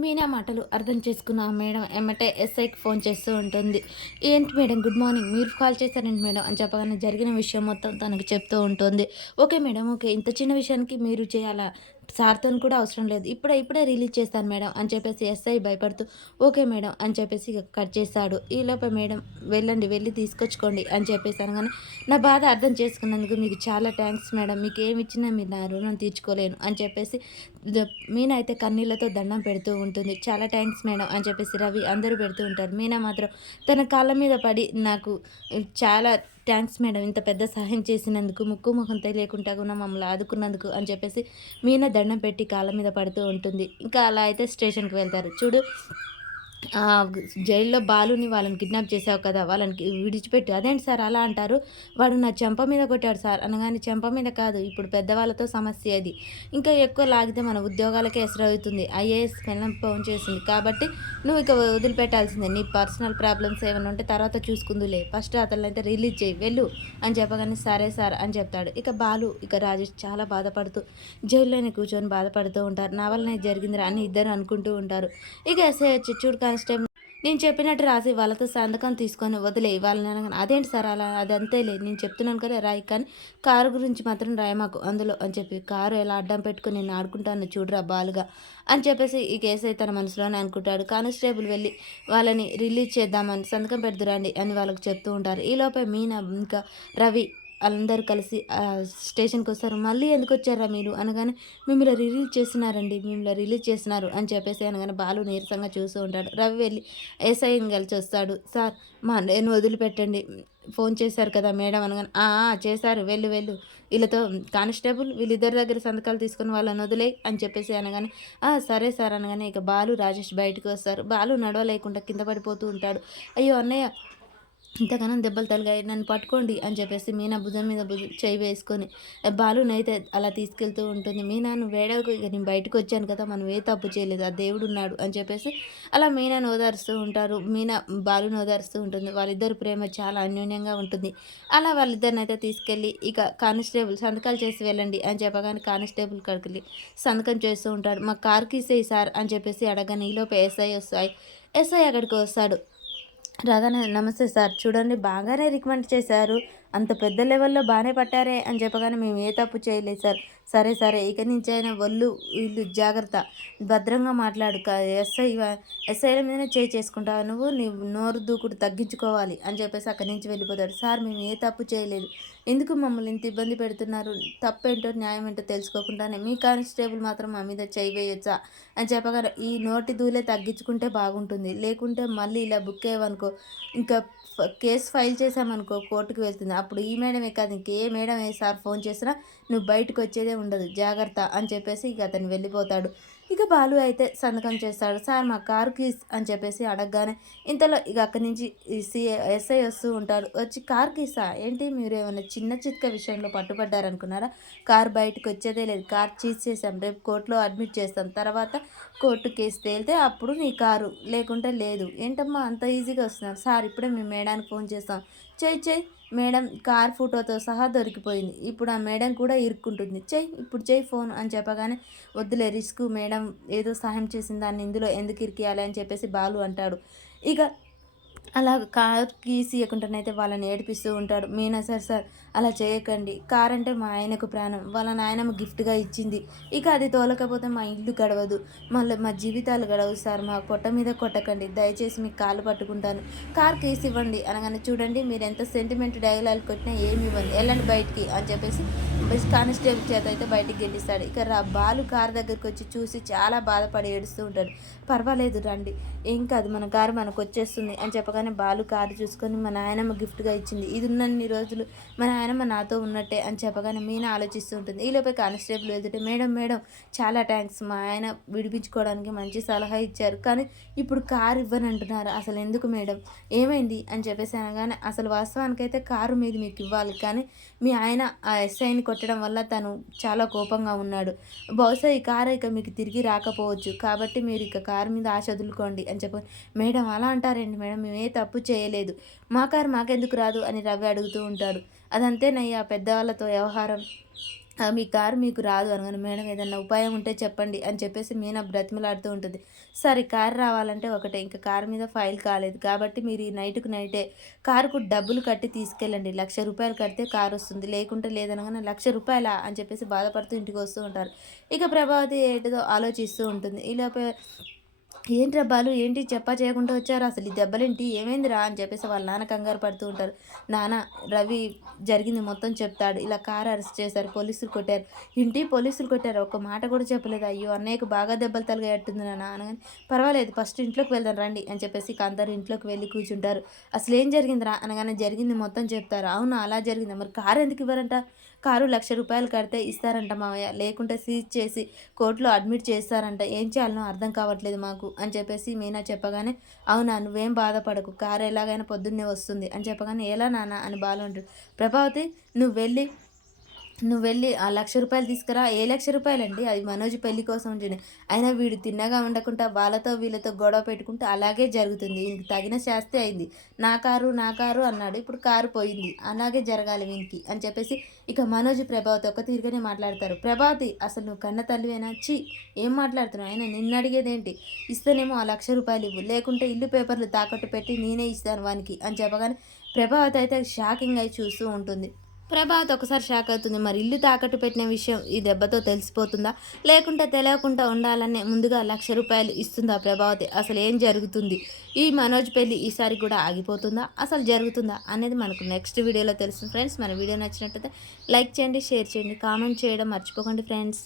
మీనా మాటలు అర్థం చేసుకున్న ఆ మేడం ఎమ్మటే ఎస్ఐకి ఫోన్ చేస్తూ ఉంటుంది. "ఏంటి మేడం గుడ్ మార్నింగ్. మీరు కాల్ చేశారేంటి మేడం" అని చెప్పగానే జరిగిన విషయం మొత్తం తనకు చెప్తూ ఉంటుంది. "Okay madam. ఓకే. ఇంత చిన్న విషయానికి మీరు చేయాలా? సార్‌తోని కూడా అవసరం లేదు. ఇప్పుడే ఇప్పుడే రిలీజ్ చేస్తాను మేడం" అని చెప్పేసి ఎస్ఐ భయపడుతూ "ఓకే మేడం" అని చెప్పేసి ఇక కట్ చేశాడు. ఈలోపే మేడం "వెళ్ళండి. వెళ్ళి తీసుకొచ్చుకోండి" అని చెప్పేసి అనగానే, "నా బాధ అర్థం చేసుకున్నందుకు మీకు చాలా థాంక్స్ మేడం. మీకేమిచ్చినా మీరు నా రుణం తీర్చుకోలేను" అని చెప్పేసి ద మీనా అయితే కన్నీళ్లతో దండం పెడుతూ ఉంటుంది. "చాలా థాంక్స్ మేడం" అని చెప్పేసి రవి అందరూ పెడుతూ ఉంటారు. మీనా మాత్రం తన కాళ్ళ మీద పడి నాకు చాలా థాంక్స్ మేడం. ఇంత పెద్ద సహాయం చేసినందుకు, ముక్కు మొహం తెలియకుండా కూడా మమ్మల్ని ఆదుకున్నందుకు అని చెప్పేసి మీనా దండం పెట్టి కాళ్ళ మీద పడుతూ ఉంటుంది. ఇంకా అలా అయితే స్టేషన్‌కి వెళ్తారు. చూడు జైల్‌లో బాలుని వాళ్ళని కిడ్నాప్ చేసావు కదా! వాళ్ళని విడిచిపెట్టు. అదేంటి సార్ అలా అంటారు? వాడు నా చెంప మీద కొట్టాడు సార్ అనగానే, చెంప మీద కాదు ఇప్పుడు పెద్దవాళ్ళతో సమస్య అది. ఇంకా ఎక్కువ లాగితే మన ఉద్యోగాలకే ఎసరవుతుంది. ఐఏఎస్ మేడం ఫోన్ చేసింది. కాబట్టి నువ్వు ఇక వదిలిపెట్టాల్సిందే. నీ పర్సనల్ ప్రాబ్లమ్స్ ఏమైనా ఉంటే తర్వాత చూసుకుందువులే. ఫస్ట్ అతన్నయితే రిలీజ్ చెయ్యి వెళ్ళు అని చెప్పగానే, సరే సార్ అని చెప్తాడు. ఇక బాలు, ఇక రాజేష్ చాలా బాధపడుతూ జైల్లోనే కూర్చొని బాధపడుతూ ఉంటారు. నా వల్లనే జరిగిందిరా అని ఇద్దరు అనుకుంటూ ఉంటారు. ఇక ఎస్ఐ వచ్చి, చూడు కానిస్టేబుల్ నేను చెప్పినట్టు రాసి వాళ్ళతో సంతకం తీసుకొని వదిలేయి. వాళ్ళని అనగానే, అదేంటి సార్ అలా అది అంతేలే నేను చెప్తున్నాను కదా రాయి కానీ కారు గురించి మాత్రం రాయమాకు అందులో అని చెప్పి, కారు ఎలా అడ్డం పెట్టుకొని నేను ఆడుకుంటాను చూడరా బాలుగా అని చెప్పేసి ఈ కేసు అయితే తన మనసులోనే అనుకుంటాడు. కానిస్టేబుల్ వెళ్ళి వాళ్ళని రిలీజ్ చేద్దామని సంతకం పెడుతురండి అని వాళ్ళకి చెప్తూ ఉంటారు. ఈలోపే మీనా ఇంకా రవి అందరూ కలిసి స్టేషన్‌కొస్తారు. "మళ్ళీ ఎందుకొచ్చార్రా మీరు" అనగానే, "మిమ్మల్ని రిలీజ్ చేస్తున్నారండి. మిమ్మల్ని రిలీజ్ చేస్తున్నారు" అని చెప్పేసి అనగానే బాలు నీరసంగా చూస్తూ ఉంటాడు. రవి వెళ్ళి ఎస్ఐని కలిసొస్తాడు. "సార్ మా అన్నయ్యని వదిలిపెట్టండి. ఫోన్ చేశారు కదా మేడం" అనగానే, "ఆ! ఆ! చేశారు. వెళ్ళు వెళ్ళు. ఈళ్ళతో కానిస్టేబుల్ వీళ్ళిద్దరి దగ్గర సంతకాలు తీసుకొని వాళ్ళని వదిలేయి" అని చెప్పేసి అనగానే, "ఆ! సరే సార్" అనగానే ఇక బాలు, రాజేష్ బయటకొస్తారు. బాలు నడవలేకుండా కింద పడిపోతూ ఉంటాడు. "అయ్యో! అన్నయ్య ఇంతగనం దెబ్బలు తగిలాయి. నన్ను పట్టుకోండి" అని చెప్పేసి మీనా భుజం మీద చెయ్యి వేసుకొని బాలునైతే అలా తీసుకెళ్తూ ఉంటుంది. "మీనా నువ్వు ఏడవకు. ఇక నేను బయటకొచ్చాను కదా! మనం ఏ తప్పు చేయలేదు. ఆ దేవుడున్నాడు" అని చెప్పేసి అలా మీనాను ఓదారుస్తూ ఉంటారు. మీనా బాలుని ఓదారుస్తూ ఉంటుంది. వాళ్ళిద్దరి ప్రేమ చాలా అన్యోన్యంగా ఉంటుంది. అలా వాళ్ళిద్దరినైతే తీసుకెళ్ళి ఇక కానిస్టేబుల్ సంతకాలు చేసి వెళ్ళండి అని చెప్పగానే కానిస్టేబుల్ కాడికెళ్ళి సంతకం చేస్తూ ఉంటాడు. "మా కార్ కీస్ ఇయ్యి సార్" అని చెప్పేసి అడగగానే ఈలోపు ఎస్ఐ అక్కడికి వస్తాడు. రాగానే, "నమస్తే సార్. చూడండి బాగానే రికమెండ్ చేశారు. అంత పెద్ద లెవెల్‌లో బానే పట్టారే" అని చెప్పగానే, "మేము ఏ తప్పు చేయలేదు సార్." "సరే సరే. ఇక నుంచైనా ఒళ్ళు ఇల్లు జాగ్రత్త. భద్రంగా మాట్లాడు. ఎస్ఐల మీదనే చేయి చేసుకుంటావా నువ్వు? నీ నోరు దూకుడు తగ్గించుకోవాలి" అని చెప్పేసి అక్కడి నుంచి వెళ్ళిపోతాడు. "సార్ మేము ఏ తప్పు చేయలేదు. ఎందుకు మమ్మల్ని ఇంత ఇబ్బంది పెడుతున్నారు? తప్పేంటో న్యాయం ఏంటో తెలుసుకోకుండానే మీ కానిస్టేబుల్ మాత్రం మా మీద చేయి వేయొచ్చా?" అని చెప్పగానే, "ఈ నోటి దూలే తగ్గించుకుంటే బాగుంటుంది. లేకుంటే మళ్ళీ ఇలా బుక్ అయ్యావనుకో ఇంకా కేస్ ఫైల్ చేశామనుకో కోర్టుకి వెళ్తుంది. అప్పుడు ఈ మేడమే కాదు ఇంకే మేడం సార్ ఫోన్ చేసినా నువ్వు బయటకొచ్చేదే ఉండదు. జాగ్రత్త" అని చెప్పేసి ఇక అతను వెళ్ళిపోతాడు. ఇక బాలు అయితే సంతకం చేస్తాడు. "సార్ మా కారు కీస్" అని చెప్పేసి అడగగానే ఇంతలో ఇక అక్కడి నుంచి ఈ ఎస్ఐ వస్తూ ఉంటాడు. వచ్చి, "కారు కీసా? ఏంటి మీరు ఏమైనా చిన్న చితక విషయంలో పట్టుబడ్డారనుకున్నారా? కారు బయటకొచ్చేదే లేదు. కారు సీజ్ చేశాం. రేపు కోర్టులో అడ్మిట్ చేస్తాం. తర్వాత కోర్టు కేసు తేలితే అప్పుడు నీ కారు. లేకుంటే లేదు." "ఏంటమ్మా అంత ఈజీగా వస్తున్నారు?" "సార్ ఇప్పుడే మేము మేడానికి ఫోన్ చేస్తాం." "చెయి చెయి. మేడం కార్ ఫోటోతో సహా దొరికిపోయింది. ఇప్పుడు ఆ మేడం కూడా ఇరుక్కుంటుంది. చెయి ఇప్పుడు చెయి ఫోన్" అని చెప్పగానే, "వద్దులే రిస్కు మేడం ఏదో సహాయం చేసిన దాన్ని ఇందులో ఎందుకు ఇరికియాలి" అని చెప్పేసి బాలు అంటాడు. ఇక అలా కార్ కీస్ ఇయ్యకుండానైతే వాళ్ళని ఏడిపిస్తూ ఉంటాడు. మీనా, "సార్ సార్ అలా చేయకండి. కార్ అంటే మా ఆయనకు ప్రాణం. వాళ్ళ నాయనమ్మ గిఫ్ట్‌గా ఇచ్చింది. ఇక అది తోలకపోతే మా ఇల్లు గడవదు. మళ్ళీ మా జీవితాలు గడవవు సార్. మా పొట్ట మీద కొట్టకండి. దయచేసి మీకు కాళ్ళు పట్టుకుంటాను. కార్ కీస్ ఇవ్వండి" అనగానే, "చూడండి మీరు ఎంత సెంటిమెంట్ డైలాగులు కొట్టినా ఏమి ఇవ్వను. ఎళ్ళండి బయటికి" అని చెప్పేసి కానిస్టేబుల్ చేత అయితే బయటికి గెంటిస్తాడు. ఇక బాలు కార్ దగ్గరకొచ్చి చూసి చాలా బాధపడి ఏడుస్తూ ఉంటాడు. "పర్వాలేదు రండి. ఏం కాదు మన కారు మనకొచ్చేస్తుంది" అని చెప్పగానే బాలు కారు చూసుకొని, "మా నాయనమ్మ గిఫ్ట్‌గా ఇచ్చింది. ఇది ఉన్నన్ని రోజులు మా నాయనమ్మ నాతో ఉన్నట్టే" అని చెప్పగానే మీనా ఆలోచిస్తూ ఉంటుంది. ఈలోపే కానిస్టేబుల్ వెళ్తుంటే, "మేడం మేడం చాలా థాంక్స్. మా ఆయన విడిపించుకోవడానికి మంచి సలహా ఇచ్చారు. కానీ ఇప్పుడు కారు ఇవ్వనంటున్నారు. అసలెందుకు మేడం? ఏమైంది?" అని చెప్పేసి అనగానే, "అసలు వాస్తవానికైతే కారు మీది మీకివ్వాలి. కానీ మీ ఆయన ఆ ఎస్ఐని కొట్టడం వల్ల తను చాలా కోపంగా ఉన్నాడు. బహుశా ఈ కారు ఇక మీకు తిరిగి రాకపోవచ్చు. కాబట్టి మీరు ఇక కారు మీద ఆశ వదులుకోండి" అని చెప్పి, "మేడం అలా అంటారేంటి మేడం? మేము ఏ తప్పు చేయలేదు. మా కారు మాకెందుకు రాదు" అని రవి అడుగుతూ ఉంటాడు. "అదంతేనయ్యా పెద్దవాళ్ళతో వ్యవహారం. మీ కారు మీకు రాదు అనగానే, మేడం ఏదన్నా ఉపాయం ఉంటే చెప్పండి అని చెప్పేసి మీనా బ్రతిమలాడుతూ ఉంటుంది. సరే కారు రావాలంటే ఒకటే, ఇంక కారు మీద ఫైల్ కాలేదు కాబట్టి మీరు ఈ నైట్‌కి నైటే కారుకు డబ్బులు కట్టి తీసుకెళ్ళండి. రూ. 1,00,000 కడితే కారొస్తుంది. లేకుంటే లేదనగానే, రూ. 1,00,000 అని చెప్పేసి బాధపడుతూ ఇంటికొస్తూ ఉంటారు. ఇక ప్రభావతి ఏటిదో ఆలోచిస్తూ ఉంటుంది. ఈలోపే ఏంట్రా బాలు ఏంటి చెప్పా చేయకుండా వచ్చారు. అసలు ఈ దెబ్బలేంటి? ఏమైందిరా? అని చెప్పేసి వాళ్ళ నాన్న కంగారు పడుతూ ఉంటారు. నాన్న రవి జరిగింది మొత్తం చెప్తాడు. ఇలా కారు అరెస్ట్ చేశారు. పోలీసులు కొట్టారు. ఏంటి పోలీసులు కొట్టారా? ఒక్క మాట కూడా చెప్పలేదు. అయ్యో! అన్నయ్యకి బాగా దెబ్బలు తగిలేట్టుంది నాన్న అనగానే, పర్వాలేదు ఫస్ట్ ఇంట్లోకి వెళ్దాం రండి అని చెప్పేసి ఇక అందరూ ఇంట్లోకి వెళ్లి కూర్చుంటారు. అసలేం జరిగిందిరా? అనగానే జరిగింది మొత్తం చెప్తారు. అవునా! అలా జరిగిందా? మరి కారు ఎందుకు ఇవ్వరంట? కారు ₹1,00,000 కడితే ఇస్తారంట మావయ్య. లేకుంటే సీజ్ చేసి కోర్టులో అడ్మిట్ చేస్తారంట. ఏం చేయాలనో అర్థం కావట్లేదు మాకు అని చెప్పేసి మీనా చెప్పగానే, అవునా నువ్వేం బాధపడకు. కారు ఎలాగైనా పొద్దున్నే వస్తుంది అని చెప్పగానే, ఎలా నాన్న అని బాలు అంటాడు. ప్రభావతి నువ్వు వెళ్ళి ఆ ₹1,00,000 తీసుకురా. ఏ ₹1,00,000 అండి? అది మనోజ్ పెళ్లి కోసం అయినా వీడు తిన్నగా ఉండకుండా వాళ్ళతో వీళ్ళతో గొడవ పెట్టుకుంటే అలాగే జరుగుతుంది. ఈయనకి తగిన శాస్తే అయింది. నా కారు అన్నాడు. ఇప్పుడు కారు పోయింది. అలాగే జరగాలి వీనికి అని చెప్పేసి ఇక మనోజ్, ప్రభావతి ఒక్క తీరుగానే మాట్లాడతారు. ప్రభావతి అసలు నువ్వు కన్న తల్లివేనా? ఛీ! ఏం మాట్లాడుతున్నావు? అయినా నిన్నడిగేదేంటి? ఇస్తేనేమో ఆ ₹1,00,000 ఇవ్వు. లేకుంటే ఇల్లు పేపర్లు తాకట్టు పెట్టి నేనే ఇస్తాను వానికి అని చెప్పగానే, ప్రభావతి అయితే షాకింగ్ అయి చూస్తూ ఉంటుంది. ప్రభావతి ఒకసారి షాక్ అవుతుంది. మరి ఇల్లు తాకట్టు పెట్టిన విషయం ఈ దెబ్బతో తెలిసిపోతుందా? లేకుంటే తెలియకుండా ఉండాలనే ముందుగా ₹1,00,000 ఇస్తుందా ప్రభావతి? అసలు ఏం జరుగుతుంది? ఈ మనోజ్ పెళ్లి ఈసారి కూడా ఆగిపోతుందా? అసలు జరుగుతుందా? అనేది మనకు నెక్స్ట్ వీడియోలో తెలుస్తుంది ఫ్రెండ్స్. మన వీడియో నచ్చినట్లయితే లైక్ చేయండి, షేర్ చేయండి, కామెంట్ చేయడం మర్చిపోకండి ఫ్రెండ్స్.